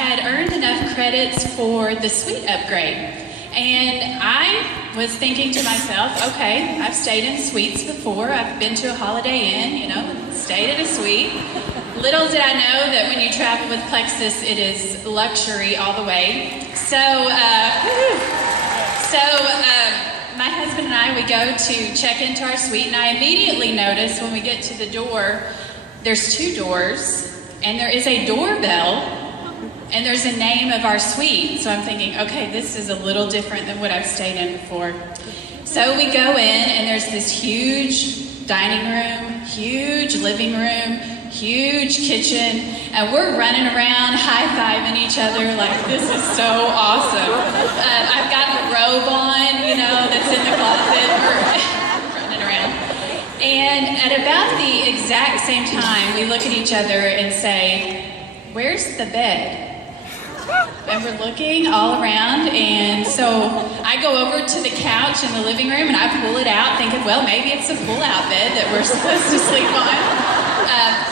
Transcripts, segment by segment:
had earned enough credits for the suite upgrade. And I was thinking to myself, okay, I've stayed in suites before. I've been to a Holiday Inn, stayed in a suite. Little did I know that when you travel with Plexus, it is luxury all the way. So my husband and I, we go to check into our suite, and I immediately notice when we get to the door, there's 2 doors, and there is a doorbell, and there's a name of our suite. So I'm thinking, okay, this is a little different than what I've stayed in before. So we go in, and there's this huge dining room, huge living room, huge kitchen, and we're running around high-fiving each other like, this is so awesome. I've got the robe on, that's in the closet. We're running around. And at about the exact same time, we look at each other and say, where's the bed? And we're looking all around, and so I go over to the couch in the living room and I pull it out thinking, well, maybe it's a pull-out bed that we're supposed to sleep on.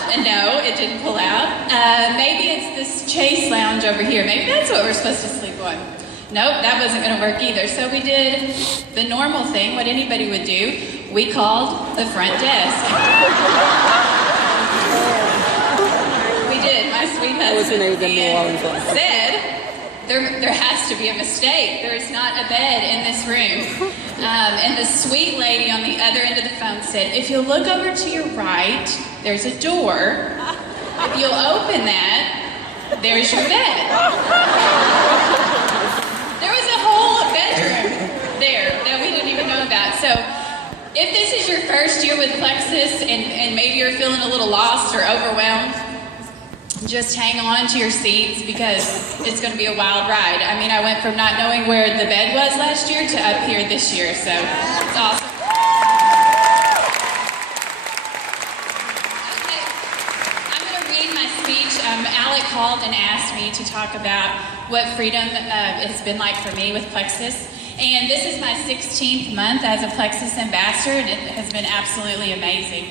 And no, it didn't pull out. Maybe it's this Chase lounge over here. Maybe that's what we're supposed to sleep on. Nope, that wasn't going to work either. So we did the normal thing, what anybody would do. We called the front desk. We did. My sweet husband said, there has to be a mistake. There is not a bed in this room. And the sweet lady on the other end of the phone said, if you'll look over to your right, there's a door. If you'll open that, there's your bed. There was a whole bedroom there that we didn't even know about. So if this is your first year with Plexus and maybe you're feeling a little lost or overwhelmed, just hang on to your seats because it's going to be a wild ride. I mean, I went from not knowing where the bed was last year to up here this year, so it's awesome. Okay, I'm going to read my speech. Alec called and asked me to talk about what freedom has been like for me with Plexus. And this is my 16th month as a Plexus ambassador, and it has been absolutely amazing.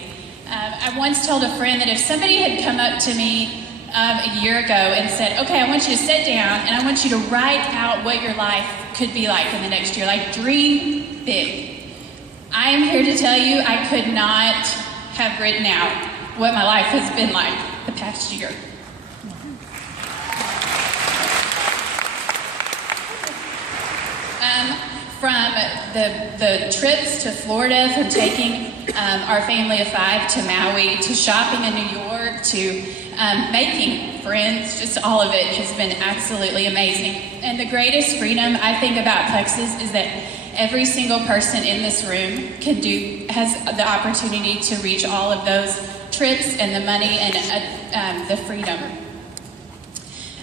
I once told a friend that if somebody had come up to me a year ago and said, okay, I want you to sit down and I want you to write out what your life could be like in the next year, like dream big. I am here to tell you I could not have written out what my life has been like the past year. From the trips to Florida, from taking our family of 5 to Maui, to shopping in New York, to making friends, just all of it has been absolutely amazing. And the greatest freedom I think about Plexus is that every single person in this room has the opportunity to reach all of those trips and the money and the freedom.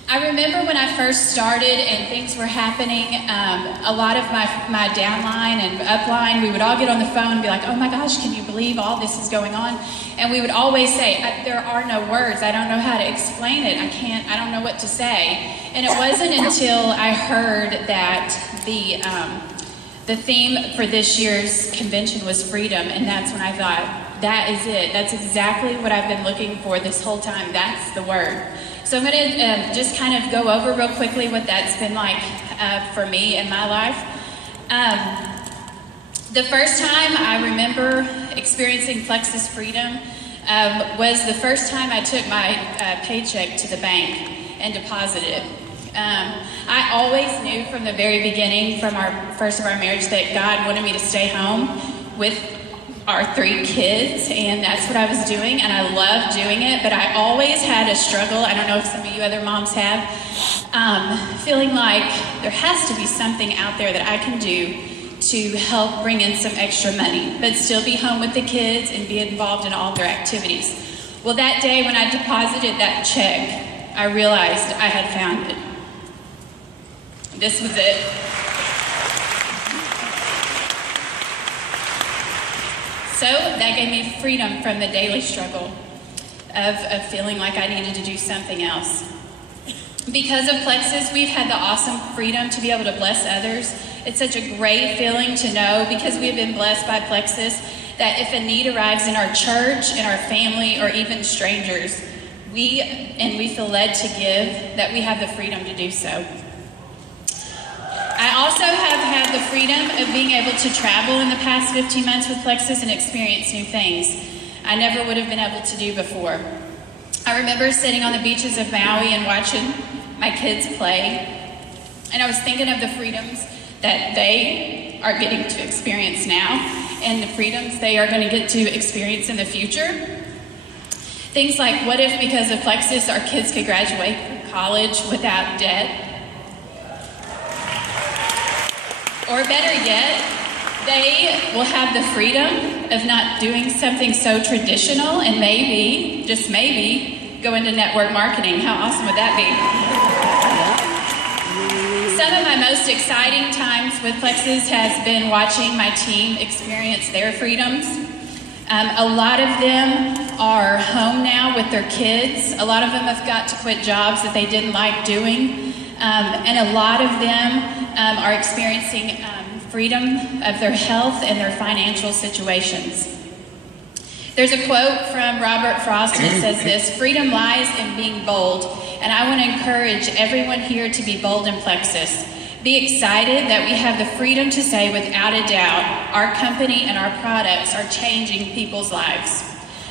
I remember when I first started and things were happening, a lot of my downline and upline, we would all get on the phone and be like, oh my gosh, can you believe all this is going on? And we would always say, there are no words. I don't know how to explain it. I don't know what to say. And it wasn't until I heard that the theme for this year's convention was freedom, and that's when I thought, that is it. That's exactly what I've been looking for this whole time. That's the word. So I'm going to just kind of go over real quickly what that's been like for me in my life. The first time I remember experiencing Plexus freedom was the first time I took my paycheck to the bank and deposited it. I always knew from the very beginning, from our first of our marriage, that God wanted me to stay home with our 3 kids, and that's what I was doing, and I loved doing it, but I always had a struggle, I don't know if some of you other moms have, feeling like there has to be something out there that I can do to help bring in some extra money, but still be home with the kids and be involved in all their activities. Well, that day when I deposited that check, I realized I had found it. This was it. So that gave me freedom from the daily struggle of feeling like I needed to do something else. Because of Plexus, we've had the awesome freedom to be able to bless others. It's such a great feeling to know, because we have been blessed by Plexus, that if a need arrives in our church, in our family, or even strangers, we feel led to give, that we have the freedom to do so. I also have had the freedom of being able to travel in the past 15 months with Plexus and experience new things I never would have been able to do before. I remember sitting on the beaches of Maui and watching my kids play, and I was thinking of the freedoms that they are getting to experience now and the freedoms they are going to get to experience in the future. Things like, what if because of Plexus our kids could graduate from college without debt? Or better yet, they will have the freedom of not doing something so traditional and maybe, just maybe, go into network marketing. How awesome would that be? Some of my most exciting times with Plexus has been watching my team experience their freedoms. A lot of them are home now with their kids. A lot of them have got to quit jobs that they didn't like doing. And a lot of them are experiencing freedom of their health and their financial situations. There's a quote from Robert Frost that says this: freedom lies in being bold, and I want to encourage everyone here to be bold in Plexus. Be excited that we have the freedom to say without a doubt our company and our products are changing people's lives.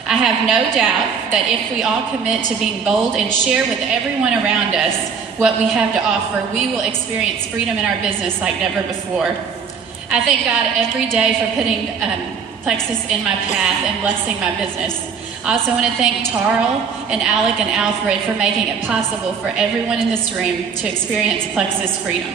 I have no doubt that if we all commit to being bold and share with everyone around us what we have to offer, we will experience freedom in our business like never before. I thank God every day for putting Plexus in my path and blessing my business. I also want to thank Tarl and Alec and Alfred for making it possible for everyone in this room to experience Plexus freedom.